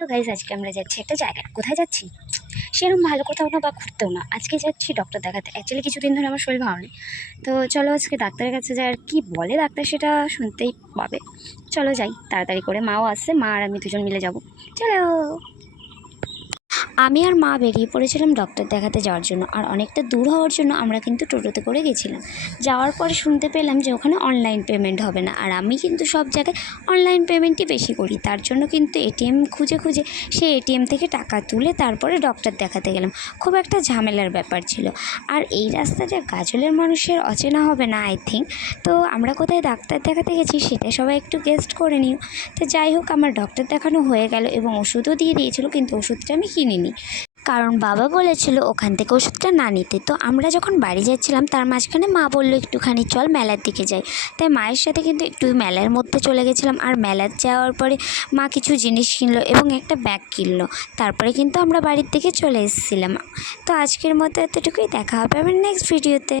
তো গাইজ আজকে আমরা যাচ্ছি একটা জায়গায়। কোথায় যাচ্ছি সেরকম ভালো কোথাও না বা ঘুরতেও না, আজকে যাচ্ছি ডক্টর দেখাতে। অ্যাকচুয়ালি কিছুদিন ধরে আমার শরীর ভালো নেই, তো চলো আজকে ডাক্তারের কাছে যাই। আর কি বলে ডাক্তার সেটা শুনতেই পাবে। চলো যাই তাড়াতাড়ি করে, মাও আসছে, মা আর আমি দুজন মিলে যাব। চলো। আমি আর মা বেরিয়ে পড়েছিলাম ডক্টর দেখাতে যাওয়ার জন্য। আর অনেকটা দূর হওয়ার জন্য আমরা কিন্তু টোটোতে করে গেছিলাম। যাওয়ার পরে শুনতে পেলাম যে ওখানে অনলাইন পেমেন্ট হবে না। আর আমি কিন্তু সব জায়গায় অনলাইন পেমেন্টই বেশি করি, তার জন্য কিন্তু এটিএম খুঁজে খুঁজে সেই এটিএম থেকে টাকা তুলে তারপরে ডক্টর দেখাতে গেলাম। খুব একটা ঝামেলার ব্যাপার ছিল। আর এই রাস্তাটা গাজলের মানুষের অচেনা হবে না আই থিঙ্ক। তো আমরা কোথায় ডাক্তার দেখাতে গেছি সেটা সবাই একটু গেস্ট করে নিও। তো যাই হোক, আমার ডক্টর দেখানো হয়ে গেল এবং ওষুধও দিয়ে দিয়েছিল, কিন্তু ওষুধটা আমি কিনিনি, কারণ বাবা বলেছিল ওখান থেকে ওষুধটা না নিতে। তো আমরা যখন বাড়ি যাচ্ছিলাম তার মাঝখানে মা বললো একটুখানি চল মেলার দিকে যাই। তাই মায়ের সাথে কিন্তু একটু মেলার মধ্যে চলে গেছিলাম। আর মেলার যাওয়ার পরে মা কিছু জিনিস কিনলো এবং একটা ব্যাগ কিনলো। তারপরে কিন্তু আমরা বাড়ির দিকে চলে এসেছিলাম। তো আজকের মতো এতটুকুই, দেখা হবে আবার নেক্সট ভিডিওতে।